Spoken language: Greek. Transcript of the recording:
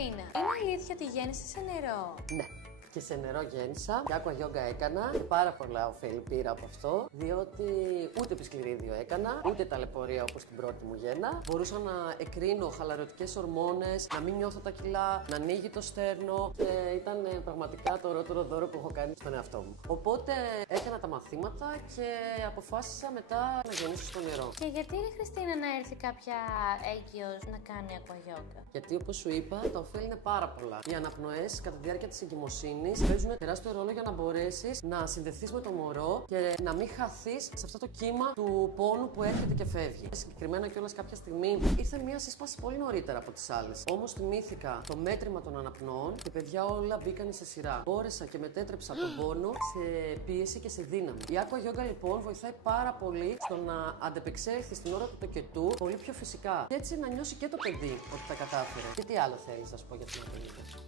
Χριστίνα, είναι αλήθεια ότι γέννησες σε νερό? Ναι. Και σε νερό γέννησα και aqua yoga έκανα και πάρα πολλά ωφέλη πήρα από αυτό, διότι ούτε επισκληρίδιο έκανα, ούτε ταλαιπωρία όπως την πρώτη μου γέννα. Μπορούσα να εκρίνω χαλαρωτικές ορμόνες, να μην νιώθω τα κιλά, να ανοίγει το στέρνο και ήταν πραγματικά το ωραιότερο δώρο που έχω κάνει στον εαυτό μου. Οπότε έκανα τα μαθήματα και αποφάσισα μετά να γεννήσω στο νερό. Και γιατί είναι, Χριστίνα, να έρθει κάποια έγκυος να κάνει aqua yoga? Γιατί όπως σου είπα, τα ωφέλη είναι πάρα πολλά. Οι αναπνοές κατά τη διάρκεια της εγκυμοσύνης παίζουν τεράστιο ρόλο για να μπορέσεις να συνδεθείς με το μωρό και να μην χαθείς σε αυτό το κύμα του πόνου που έρχεται και φεύγει. Συγκεκριμένα κιόλας κάποια στιγμή ήρθε μια σύσπαση πολύ νωρίτερα από τις άλλες. Όμως θυμήθηκα το μέτρημα των αναπνοών και παιδιά όλα μπήκαν σε σειρά. Μπόρεσα και μετέτρεψα τον πόνο σε πίεση και σε δύναμη. Η aqua yoga λοιπόν βοηθάει πάρα πολύ στο να αντεπεξέλθει στην ώρα του τοκετού πολύ πιο φυσικά. Και έτσι να νιώσει και το παιδί ότι τα κατάφερε. Και τι άλλο θέλεις να σου πω για την aqua yoga?